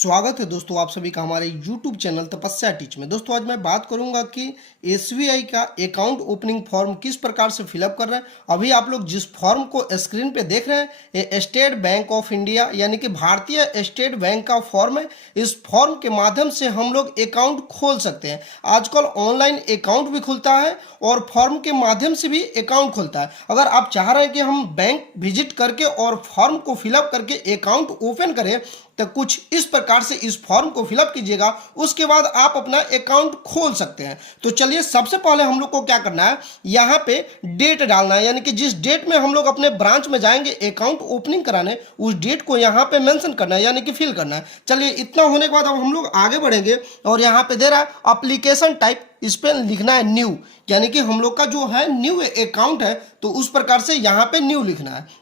स्वागत है दोस्तों आप सभी का हमारे YouTube चैनल तपस्या टीच में। दोस्तों आज मैं बात करूंगा कि SBI का अकाउंट ओपनिंग फॉर्म किस प्रकार से फिलअप कर रहे हैं। अभी आप लोग जिस फॉर्म को स्क्रीन पे देख रहे हैं ये स्टेट बैंक ऑफ इंडिया यानी कि भारतीय स्टेट बैंक का फॉर्म है। इस फॉर्म के माध्यम से हम लोग अकाउंट खोल सकते हैं। आजकल ऑनलाइन अकाउंट भी खुलता है और फॉर्म के माध्यम से भी अकाउंट खुलता है। अगर आप चाह रहे हैं कि हम बैंक विजिट करके और फॉर्म को फिलअप करके अकाउंट ओपन करें तो कुछ इस प्रकार से इस फॉर्म को फिलअप कीजिएगा, उसके बाद आप अपना अकाउंट खोल सकते हैं। तो चलिए सबसे पहले हम लोग को क्या करना है, यहाँ पे डेट डालना है, यानी कि जिस डेट में हम लोग अपने ब्रांच में जाएंगे अकाउंट ओपनिंग कराने उस डेट को यहाँ पे मेंशन करना है, यानी कि फिल करना है। चलिए इतना होने के बाद अब हम लोग आगे बढ़ेंगे और यहाँ पे दे रहा है एप्लीकेशन टाइप, इस पर लिखना है न्यू, यानी कि हम लोग का जो है न्यू अकाउंट है तो उस प्रकार से यहाँ पे न्यू लिखना है।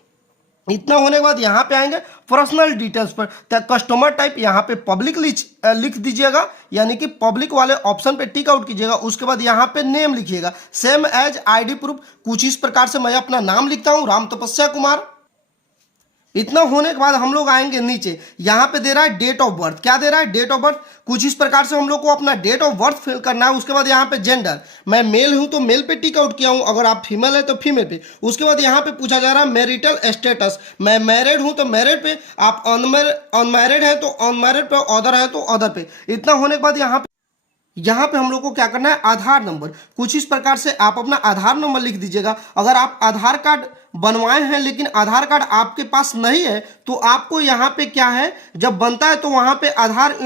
इतना होने के बाद यहाँ पे आएंगे पर्सनल डिटेल्स पर, तो कस्टमर टाइप यहाँ पे पब्लिक लिख दीजिएगा, यानी कि पब्लिक वाले ऑप्शन पे टिक आउट कीजिएगा। उसके बाद यहाँ पे नेम लिखिएगा सेम एज आईडी प्रूफ। कुछ इस प्रकार से मैं अपना नाम लिखता हूँ राम तपस्या कुमार। इतना होने के बाद हम लोग आएंगे नीचे, यहाँ पे दे रहा है डेट ऑफ बर्थ। क्या दे रहा है? Date of birth. कुछ इस प्रकार से हम लोग को अपना डेट ऑफ बर्थ फिल करना है। उसके बाद यहाँ पे जेंडर, मैं मेल हूँ तो मेल पे टिक आउट किया हूँ, अगर आप फीमेल है तो फीमेल पे। उसके बाद यहाँ पे पूछा जा रहा है मैरिटल स्टेटस, मैं मैरिड हूँ तो मैरिड पे, आप अनमैरिड है तो अनमैरिड पे, अदर है तो अदर पे। इतना होने के बाद यहाँ पे हम लोग को क्या करना है, आधार नंबर। कुछ इस प्रकार से आप अपना आधार नंबर लिख दीजिएगा। अगर आप आधार कार्ड बनवाए हैं लेकिन आधार कार्ड आपके पास नहीं है तो आपको यहाँ पे क्या है, जब बनता है तो वहाँ पे आधार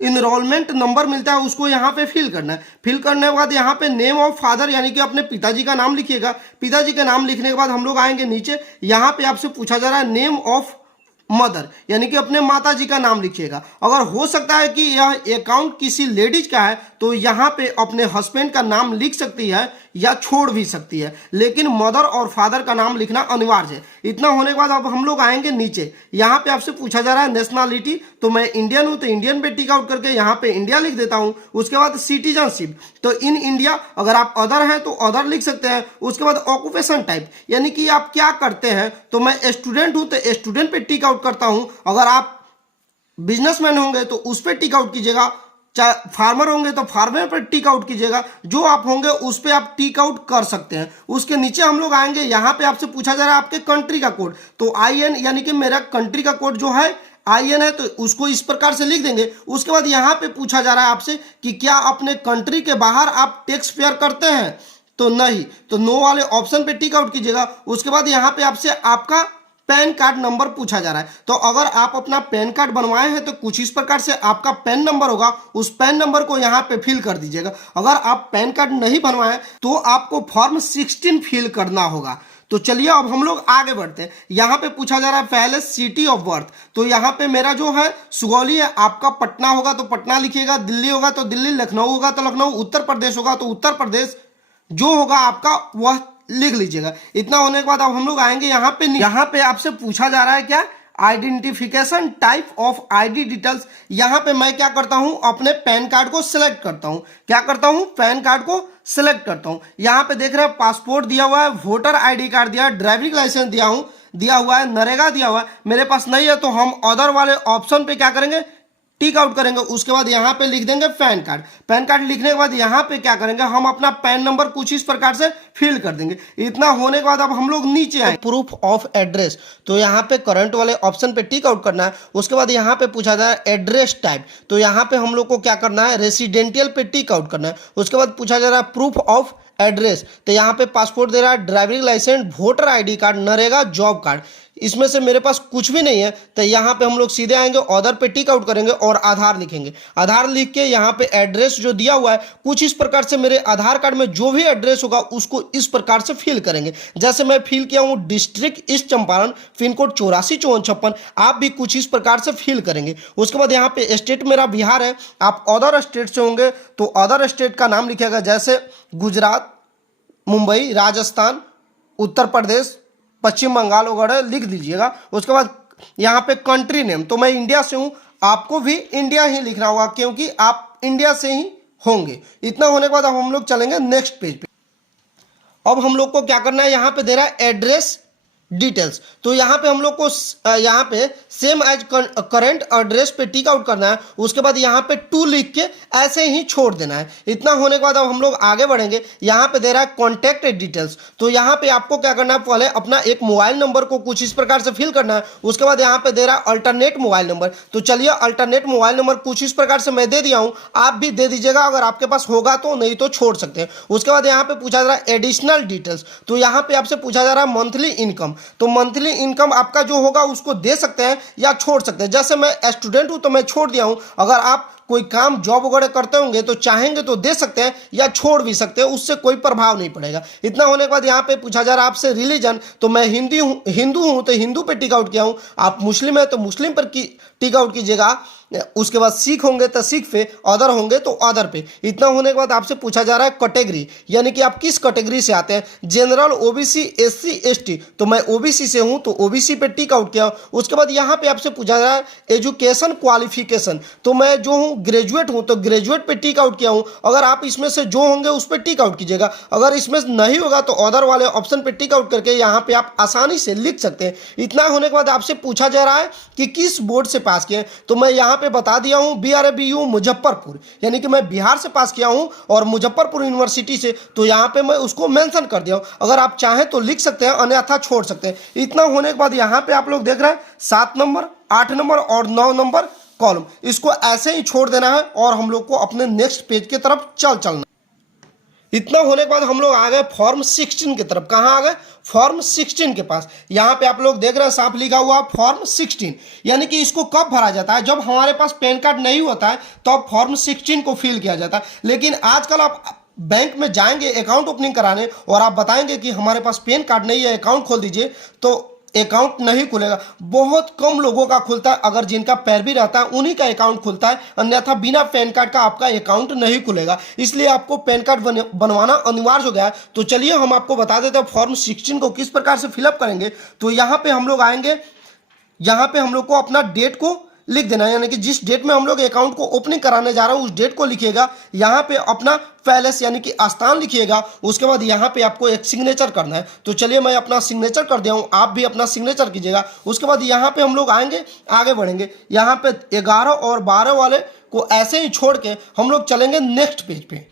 इनरोलमेंट नंबर मिलता है, उसको यहाँ पे फिल करना है। फिल करने के बाद यहाँ पे नेम ऑफ फादर, यानी कि अपने पिताजी का नाम लिखिएगा। पिताजी का नाम लिखने के बाद हम लोग आएंगे नीचे, यहाँ पे आपसे पूछा जा रहा है नेम ऑफ मदर, यानी कि अपने माता जी का नाम लिखिएगा। अगर हो सकता है कि यह अकाउंट किसी लेडीज का है तो यहाँ पे अपने हस्बैंड का नाम लिख सकती है या छोड़ भी सकती है, लेकिन मदर और फादर का नाम लिखना अनिवार्य है। इतना होने के बाद अब हम लोग आएंगे नीचे, यहाँ पे आपसे पूछा जा रहा है नेशनलिटी, तो मैं इंडियन हूँ तो इंडियन पे टिक आउट करके यहाँ पे इंडिया लिख देता हूँ। उसके बाद सिटीजनशिप, तो इन इंडिया, अगर आप अदर हैं तो अदर लिख सकते हैं। उसके बाद ऑक्यूपेशन टाइप, यानी कि आप क्या करते हैं, तो मैं स्टूडेंट हूँ तो स्टूडेंट पे टिक आउट करता हूँ। अगर आप बिजनेसमैन होंगे तो उस पर टिक आउट कीजिएगा, चाहे फार्मर होंगे तो फार्मर पर टिक आउट कीजिएगा, जो आप होंगे उस पर आप टिक आउट कर सकते हैं। उसके नीचे हम लोग आएंगे, यहाँ पे आपसे पूछा जा रहा है आपके कंट्री का कोड, तो IN, यानी कि मेरा कंट्री का कोड जो है IN है तो उसको इस प्रकार से लिख देंगे। उसके बाद यहाँ पे पूछा जा रहा है आपसे कि क्या अपने कंट्री के बाहर आप टैक्स पेयर करते हैं, तो नहीं, तो नो वाले ऑप्शन पे टिक आउट कीजिएगा। उसके बाद यहाँ पे आपसे आपका पैन कार्ड नंबर पूछा जा रहा है, तो अगर आप अपना पैन कार्ड बनवाए हैं तो कुछ इस प्रकार से आपका पैन नंबर होगा, उस पैन नंबर को यहाँ पे फिल कर दीजिएगा। अगर आप पैन कार्ड नहीं बनवाए तो आपको फॉर्म 16 फिल करना होगा। तो चलिए अब हम लोग आगे बढ़ते हैं। यहाँ पे पूछा जा रहा है पहले सिटी ऑफ बर्थ, तो यहाँ पे मेरा जो है सुगौली है, आपका पटना होगा तो पटना लिखिएगा, दिल्ली होगा तो दिल्ली, लखनऊ होगा तो लखनऊ, उत्तर प्रदेश होगा तो उत्तर प्रदेश, जो होगा आपका वह लिख लीजिएगा। इतना होने के बाद अब हम लोग आएंगे यहाँ पे आपसे पूछा जा रहा है क्या, identification type of ID details. यहाँ पे मैं क्या करता हूँ, अपने पैन कार्ड को सिलेक्ट करता हूँ। क्या करता हूँ, पैन कार्ड को सिलेक्ट करता हूँ। यहाँ पे देख रहे हैं पासपोर्ट दिया हुआ है, वोटर ID कार्ड दिया है, ड्राइविंग लाइसेंस दिया हुआ है, नरेगा दिया हुआ है। मेरे पास नहीं है तो हम अदर वाले ऑप्शन पे क्या करेंगे, टिक आउट करेंगे। उसके बाद यहाँ पे लिख देंगे पैन कार्ड। पैन कार्ड लिखने के बाद यहाँ पे क्या करेंगे, हम अपना पैन नंबर कुछ इस प्रकार से फिल कर देंगे। इतना होने के बाद अब हम लोग नीचे आए, प्रूफ ऑफ एड्रेस, तो यहाँ पे करंट वाले ऑप्शन पे टिक आउट करना है। उसके बाद यहाँ पे पूछा जा रहा है एड्रेस टाइप, तो यहाँ पे हम लोग को क्या करना है, रेसिडेंटियल पे टिक आउट करना है। उसके बाद पूछा जा रहा है प्रूफ ऑफ एड्रेस, तो यहाँ पे पासपोर्ट दे रहा है, driving licence, voter ID card, NREGA, job card. इसमें से मेरे पास कुछ भी नहीं है तो यहाँ पे हम लोग सीधे आएंगे, ऑर्डर पे टिक आउट करेंगे और आधार लिखेंगे। आधार लिख के यहाँ पे एड्रेस जो दिया हुआ है कुछ इस प्रकार से, मेरे आधार कार्ड में जो भी एड्रेस होगा उसको इस प्रकार से फिल करेंगे। जैसे मैं फिल किया हूँ district east Champaran, pin code 845456, आप भी कुछ इस प्रकार से फिल करेंगे। उसके बाद यहाँ पे स्टेट मेरा बिहार है, आप अदर स्टेट से होंगे तो अदर स्टेट का नाम लिखिएगा, जैसे गुजरात, मुंबई, राजस्थान, उत्तर प्रदेश, पश्चिम बंगाल वगैरह लिख दीजिएगा। उसके बाद यहाँ पे कंट्री नेम, तो मैं इंडिया से हूँ, आपको भी इंडिया ही लिखना होगा क्योंकि आप इंडिया से ही होंगे। इतना होने के बाद अब हम लोग चलेंगे नेक्स्ट पेज पे। अब हम लोग को क्या करना है, यहाँ पे दे रहा है एड्रेस डिटेल्स। तो यहाँ पे हम लोग को यहाँ पे सेम एज करंट एड्रेस पे टिक आउट करना है। उसके बाद यहाँ पे टू लिख के ऐसे ही छोड़ देना है। इतना होने के बाद अब हम लोग आगे बढ़ेंगे। यहाँ पे दे रहा है कॉन्टैक्ट डिटेल्स। तो यहाँ पे आपको क्या करना है, पहले अपना एक मोबाइल नंबर को कुछ इस प्रकार से फिल करना है। उसके बाद यहाँ पे दे रहा है अल्टरनेट मोबाइल नंबर। तो चलिए अल्टरनेट मोबाइल नंबर कुछ इस प्रकार से मैं दे दिया हूँ, आप भी दे दीजिएगा अगर आपके पास होगा तो, नहीं तो छोड़ सकते हैं। उसके बाद यहाँ पे पूछा जा रहा है एडिशनल डिटेल्स। तो यहाँ पे आपसे पूछा जा रहा है मंथली इनकम। तो मंथली इनकम आपका जो होगा उसको दे सकते हैं या छोड़ सकते हैं। जैसे मैं स्टूडेंट हूं तो मैं छोड़ दिया हूं। अगर आप कोई काम जॉब वगैरह करते होंगे तो चाहेंगे तो दे सकते हैं या छोड़ भी सकते हैं, उससे कोई प्रभाव नहीं पड़ेगा। इतना होने के बाद यहाँ पे पूछा जा रहा है आपसे रिलीजन। तो मैं हिंदू हूं तो हिंदू पे टिक आउट किया हूं। आप मुस्लिम है तो मुस्लिम पर टिक आउट कीजिएगा। उसके बाद सिख होंगे तो सिख पे, अदर होंगे तो अदर पे। इतना होने के बाद आपसे पूछा जा रहा है कैटेगरी, यानी कि आप किस कैटेगरी से आते हैं, जनरल, ओबीसी, एससी, एसटी। तो मैं ओबीसी से हूं तो ओबीसी पे टिक आउट किया। उसके बाद यहाँ पे आपसे पूछा जा रहा है एजुकेशन क्वालिफिकेशन। तो मैं जो हूँ ग्रेजुएट हूँ तो ग्रेजुएट पे टिक आउट किया हूँ। अगर आप इसमें से जो होंगे उस पर टिक आउट कीजिएगा। अगर इसमें नहीं होगा तो अदर वाले ऑप्शन पे टिक आउट करके यहाँ पे आप आसानी से लिख सकते हैं। इतना होने के बाद आपसे पूछा जा रहा है कि किस बोर्ड से पास किए। तो मैं यहाँ पे बता दिया हूँ BRABU मुजफ्फरपुर, यानी कि मैं बिहार से पास किया हूँ और मुजफ्फरपुर यूनिवर्सिटी से। तो यहाँ पे मैं उसको मेंशन कर दिया हूँ। अगर आप चाहें तो लिख सकते हैं, अन्यथा छोड़ सकते हैं। इतना होने के बाद यहाँ पे आप लोग देख रहे हैं 7 नंबर, 8 नंबर और 9 नंबर कॉलम, इसको ऐसे ही छोड़ देना है और हम लोग को अपने नेक्स्ट पेज की तरफ चलना। इतना होने के बाद हम लोग आ गए फॉर्म 16 की तरफ। कहाँ आ गए? फॉर्म 16 के पास। यहाँ पे आप लोग देख रहे हैं साफ लिखा हुआ फॉर्म 16, यानी कि इसको कब भरा जाता है, जब हमारे पास पैन कार्ड नहीं होता है तो अब फॉर्म 16 को फिल किया जाता है। लेकिन आजकल आप बैंक में जाएंगे अकाउंट ओपनिंग कराने और आप बताएंगे कि हमारे पास पैन कार्ड नहीं है, अकाउंट खोल दीजिए, तो अकाउंट नहीं खुलेगा। बहुत कम लोगों का खुलता है, अगर जिनका पैरवी रहता है उन्हीं का अकाउंट खुलता है, अन्यथा बिना पैन कार्ड का आपका अकाउंट नहीं खुलेगा। इसलिए आपको पैन कार्ड बनवाना अनिवार्य हो गया है। तो चलिए हम आपको बता देते हैं फॉर्म 16 को किस प्रकार से फिलअप करेंगे। तो यहाँ पे हम लोग आएंगे, यहाँ पे हम लोग को अपना डेट को लिख देना है, यानी कि जिस डेट में हम लोग अकाउंट को ओपनिंग कराने जा रहे हैं उस डेट को लिखिएगा। यहाँ पे अपना पैलेस यानी कि स्थान लिखिएगा। उसके बाद यहाँ पे आपको एक सिग्नेचर करना है। तो चलिए मैं अपना सिग्नेचर कर दिया हूँ, आप भी अपना सिग्नेचर कीजिएगा। उसके बाद यहाँ पे हम लोग आएंगे, आगे बढ़ेंगे। यहाँ पे 11 और 12 वाले को ऐसे ही छोड़ के हम लोग चलेंगे नेक्स्ट पेज पे।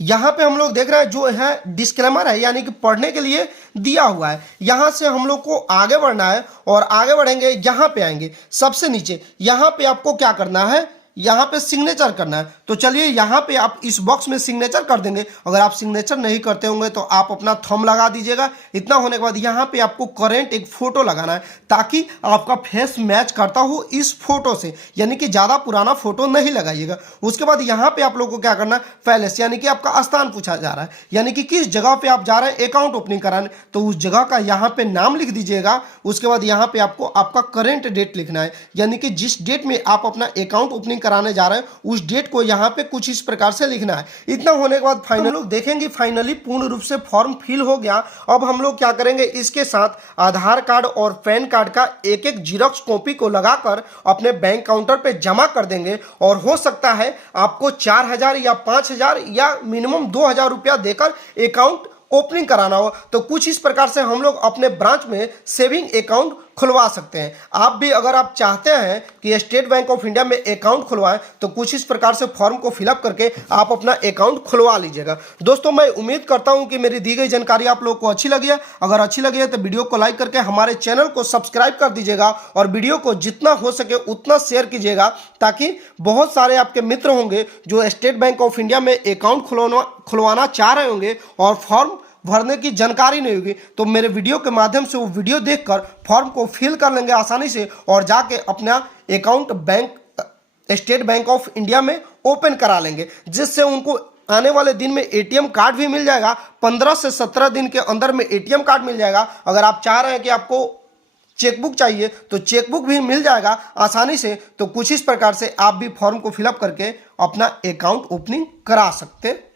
यहाँ पे हम लोग देख रहे हैं जो है डिस्क्लेमर है, यानी कि पढ़ने के लिए दिया हुआ है। यहाँ से हम लोग को आगे बढ़ना है और आगे बढ़ेंगे, यहाँ पे आएंगे सबसे नीचे। यहाँ पे आपको क्या करना है, यहाँ पे सिग्नेचर करना है। तो चलिए यहाँ पे आप इस बॉक्स में सिग्नेचर कर देंगे। अगर आप सिग्नेचर नहीं करते होंगे तो आप अपना थंब लगा दीजिएगा। इतना होने के बाद यहाँ पे आपको करेंट एक फोटो लगाना है ताकि आपका फेस मैच करता हो इस फोटो से, यानी कि ज़्यादा पुराना फोटो नहीं लगाइएगा। उसके बाद यहाँ पे आप लोग को क्या करना है, पैलेस यानी कि आपका स्थान पूछा जा रहा है, यानी कि किस जगह पे आप जा रहे हैं अकाउंट ओपनिंग कराने, तो उस जगह का यहाँ पे नाम लिख दीजिएगा। उसके बाद यहाँ पे आपको आपका करेंट डेट लिखना है, यानी कि जिस डेट में आप अपना अकाउंट ओपनिंग कराने जा रहे हैं उस डेट को यहाँ पे कुछ इस प्रकार से लिखना है। इतना होने के बाद फाइनल लोग देखेंगे फाइनली पूर्ण रूप से फॉर्म फिल हो गया। अब हम लोग क्या करेंगे, इसके साथ आधार कार्ड और पैन कार्ड का एक एक जीरोक्स कॉपी को लगाकर अपने बैंक काउंटर पे जमा कर देंगे। और हो सकता है आपको 4,000 या 5,000 या मिनिमम 2,000 रुपया देकर अकाउंट ओपनिंग कराना हो। तो कुछ इस प्रकार से हम लोग अपने ब्रांच में सेविंग अकाउंट खुलवा सकते हैं। आप भी अगर आप चाहते हैं कि स्टेट बैंक ऑफ इंडिया में अकाउंट खुलवाएं तो कुछ इस प्रकार से फॉर्म को फिलअप करके आप अपना अकाउंट खुलवा लीजिएगा। दोस्तों मैं उम्मीद करता हूं कि मेरी दी गई जानकारी आप लोगों को अच्छी लगी है। अगर अच्छी लगी है तो वीडियो को लाइक करके हमारे चैनल को सब्सक्राइब कर दीजिएगा और वीडियो को जितना हो सके उतना शेयर कीजिएगा, ताकि बहुत सारे आपके मित्र होंगे जो स्टेट बैंक ऑफ इंडिया में अकाउंट खुलवाना चाह रहे होंगे और फॉर्म भरने की जानकारी नहीं होगी, तो मेरे वीडियो के माध्यम से वो वीडियो देखकर फॉर्म को फिल कर लेंगे आसानी से और जाके अपना account state bank of India में ओपन करा लेंगे, जिससे उनको आने वाले दिन में एटीएम कार्ड भी मिल जाएगा। 15 से 17 दिन के अंदर में एटीएम कार्ड मिल जाएगा। अगर आप चाह रहे हैं कि आपको चेकबुक चाहिए तो चेकबुक भी मिल जाएगा आसानी से। तो कुछ इस प्रकार से आप भी फॉर्म को फिलअप करके अपना अकाउंट ओपनिंग करा सकते